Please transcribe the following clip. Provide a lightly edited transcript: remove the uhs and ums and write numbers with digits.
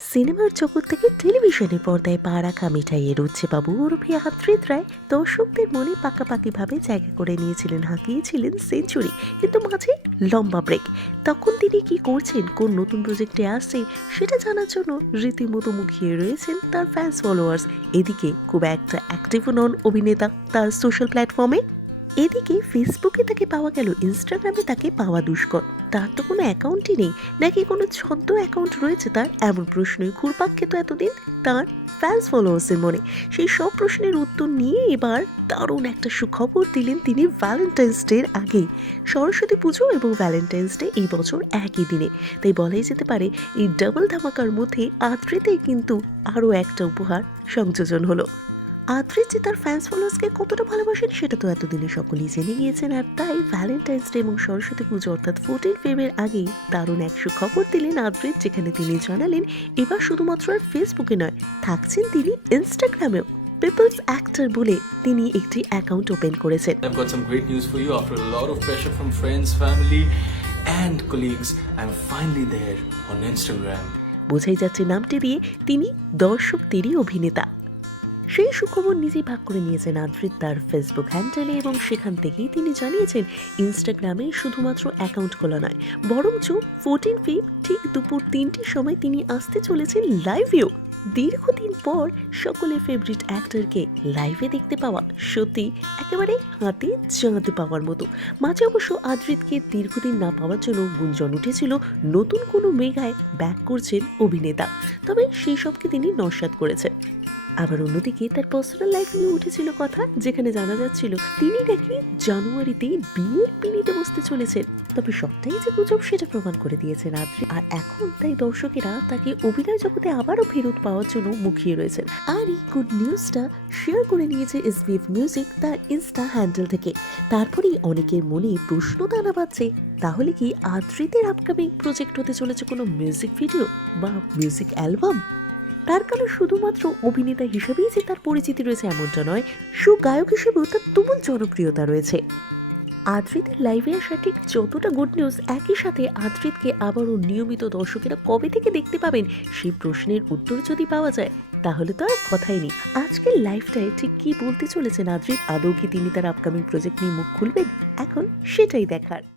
সিনেমার জগৎ থেকে টেলিভিশনের পর্দায় পা রাখা মিঠাইয়ের রুচ্ছেবাবু ওরফে আদ্রিত রায় দর্শকদের মনে পাকাপাকিভাবে জায়গা করে নিয়েছিলেন, হাঁকিয়েছিলেন সেঞ্চুরি। কিন্তু মাঝে লম্বা ব্রেক। তখন তিনি কি করছেন, কোন নতুন প্রজেক্টে আসছেন সেটা জানার জন্য রীতিমতো মুখিয়ে রয়েছেন তার ফ্যান্স ফলোয়ার্স। এদিকে খুব একটা অ্যাক্টিভও নন অভিনেতা তার সোশ্যাল প্ল্যাটফর্মে। এদিকে ফেসবুকে তাকে পাওয়া গেল, ইনস্টাগ্রামে তাকে পাওয়া দুষ্কর। তার তো কোনো অ্যাকাউন্টই নেই, নাকি কোনো ছদ্ম অ্যাকাউন্ট রয়েছে তার, এমন প্রশ্নই ঘুরপাক খেত এতদিন তার ফ্যান্স ফলোয়ার্সের মনে। সেই সব প্রশ্নের উত্তর নিয়ে এবার দারুণ একটা সুখবর দিলেন তিনি ভ্যালেন্টাইন্স ডের আগেই। সরস্বতী পুজো এবং ভ্যালেন্টাইন্স ডে এই বছর একই দিনে, তাই বলাই যেতে পারে এই ডাবল ধামাকার মধ্যে আদ্রিতেই কিন্তু আরও একটা উপহার সংযোজন হলো। আদ্রিত যে তার ফ্যান্স ফলোয়ার্সকে কতটা ভালোবাসেন সেটা তো এতদিনে সকলেই জেনে গিয়েছেন, আর তাই ভ্যালেন্টাইন্স ডে এবং সরস্বতী পুজো অর্থাৎ 14 ফেব্রুয়ারির আগেই দারুণ এক সুখবর দিলেন আদ্রিত, যেখানে তিনি জানালেন এবার শুধুমাত্র আর ফেসবুকে নয়, থাকছেন তিনি ইনস্টাগ্রামেও। পিপলস অ্যাক্টর বলে তিনি একটি অ্যাকাউন্ট ওপেন করেছেন। I've got some great news for you. After a lot of pressure from friends, family, and colleagues, I'm finally there on Instagram. বোঝাই যাচ্ছে নামটি দিয়ে তিনি দর্শকদেরই অভিনেতা। সেই সুখবর নিজেই ভাগ করে নিয়েছেন আদ্রিত তার ফেসবুক হ্যান্ডেলে, এবং সেখান থেকেই তিনি জানিয়েছেন ইনস্টাগ্রামে শুধুমাত্র অ্যাকাউন্ট খোলা নয়, বরঞ্চ 14 ফেব ঠিক দুপুর 3টের সময় তিনি আসতে চলেছেন লাইভেও। দীর্ঘদিন পর সকলের ফেভারিট অ্যাক্টরকে লাইভে দেখতে পাওয়া সত্যি একেবারে হাতে চাঁদ পাওয়ার মতো। মাঝে অবশ্য আদ্রিতকে দীর্ঘদিন না পাওয়ার জন্য গুঞ্জন উঠেছিল নতুন কোনো মেগায় ব্যাক করছেন অভিনেতা, তবে সেই সবকে তিনি নস্যাৎ করেছেন। আবার অন্যদিকে তার পার্সোনাল লাইফ নিয়ে উঠেছিল কথা, যেখানে জানা যাচ্ছিল তিনি নাকি জানুয়ারিতেই বিয়ের পিঁড়িতে বসতে চলেছেন। তবে সবটাই যে গুজব সেটা প্রমাণ করে দিয়েছেন আদ্রিত, আর এখন তাই দর্শকেরা তাকে অভিনয় জগতে আবারও ফেরত পাওয়ার জন্য মুখিয়ে রয়েছেন। আর এই গুড নিউজটা শেয়ার করে নিয়েছে এসবিএফ মিউজিক তার ইনস্টা হ্যান্ডেল থেকে। তারপরেই অনেকের মনে প্রশ্ন দানা বাঁধছে, তাহলে কি আদ্রিতের আপকামিং প্রজেক্ট হতে চলেছে কোনো মিউজিক ভিডিও বা মিউজিক অ্যালবাম? তার কারণ শুধুমাত্র অভিনেতা হিসেবেই যে তার পরিচিতি রয়েছে এমনটা নয়, সুগায়ক হিসেবেও তার তুমুল জনপ্রিয়তা রয়েছে। আদ্রিতের লাইভে আসা ঠিক যতটা গুড নিউজ, একই সাথে আদ্রিতকে আবারও নিয়মিত দর্শকেরা কবে থেকে দেখতে পাবেন সেই প্রশ্নের উত্তর যদি পাওয়া যায়, তাহলে তো আর কথাই নেই। আজকের লাইভটায় ঠিক কি বলতে চলেছেন আদ্রিত, আদৌ কি তিনি তার আপকামিং প্রজেক্ট নিয়ে মুখ খুলবেন? এখন সেটাই দেখার।